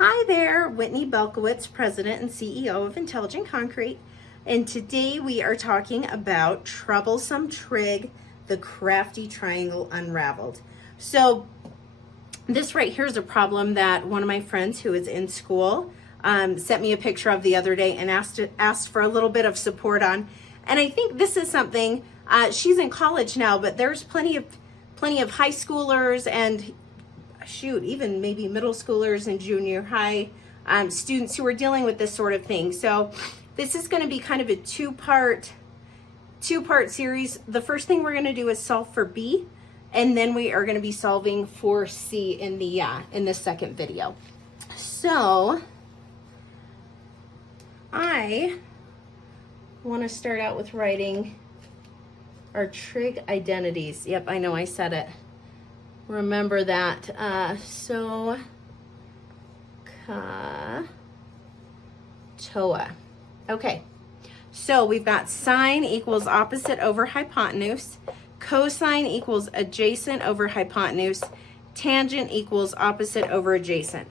Hi there, Whitney Belkowitz, President and CEO of Intelligent Concrete. And today we are talking about troublesome trig, the crafty triangle unraveled. So this right here is a problem that one of my friends who is in school sent me a picture of the other day and asked for a little bit of support on. And I think this is something, she's in college now, but there's plenty of high schoolers and even maybe middle schoolers and junior high students who are dealing with this sort of thing. So this is going to be kind of a two-part series. The first thing we're going to do is solve for B, and then we are going to be solving for C in the second video. So I want to start out with writing our trig identities. Yep, I know I said it. Remember that. TOA. Okay, so we've got sine equals opposite over hypotenuse, cosine equals adjacent over hypotenuse, tangent equals opposite over adjacent.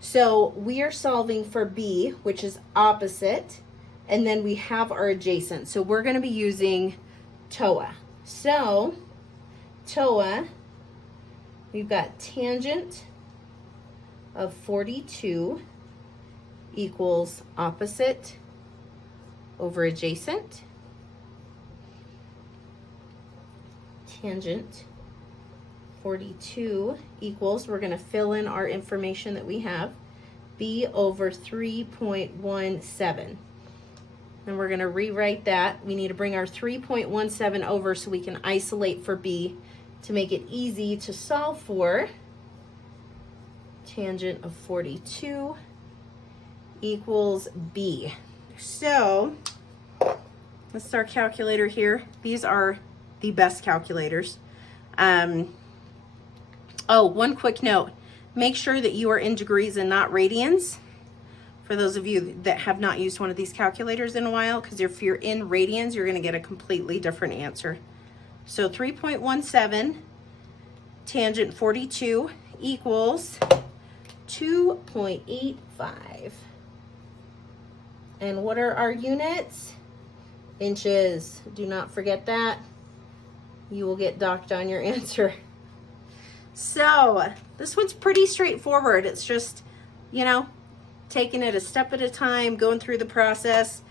So we are solving for B, which is opposite, and then we have our adjacent. So we're going to be using TOA. So TOA, we've got tangent of 42 equals opposite over adjacent. Tangent 42 equals, we're going to fill in our information that we have, B over 3.17. And we're going to rewrite that. We need to bring our 3.17 over so we can isolate for B to make it easy to solve for. Tangent of 42 equals B. So let's start calculator here. These are the best calculators. Oh, one quick note. Make sure that you are in degrees and not radians. For those of you that have not used one of these calculators in a while, because if you're in radians, you're going to get a completely different answer. So 3.17 tangent 42 equals 2.85. And what are our units? Inches. Do not forget that. You will get docked on your answer. So this one's pretty straightforward. It's just, taking it a step at a time, going through the process.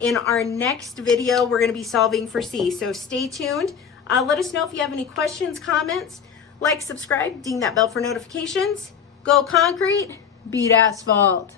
In our next video, we're going to be solving for C. So stay tuned. Let us know if you have any questions, comments. Like, subscribe, ding that bell for notifications. Go concrete, beat asphalt.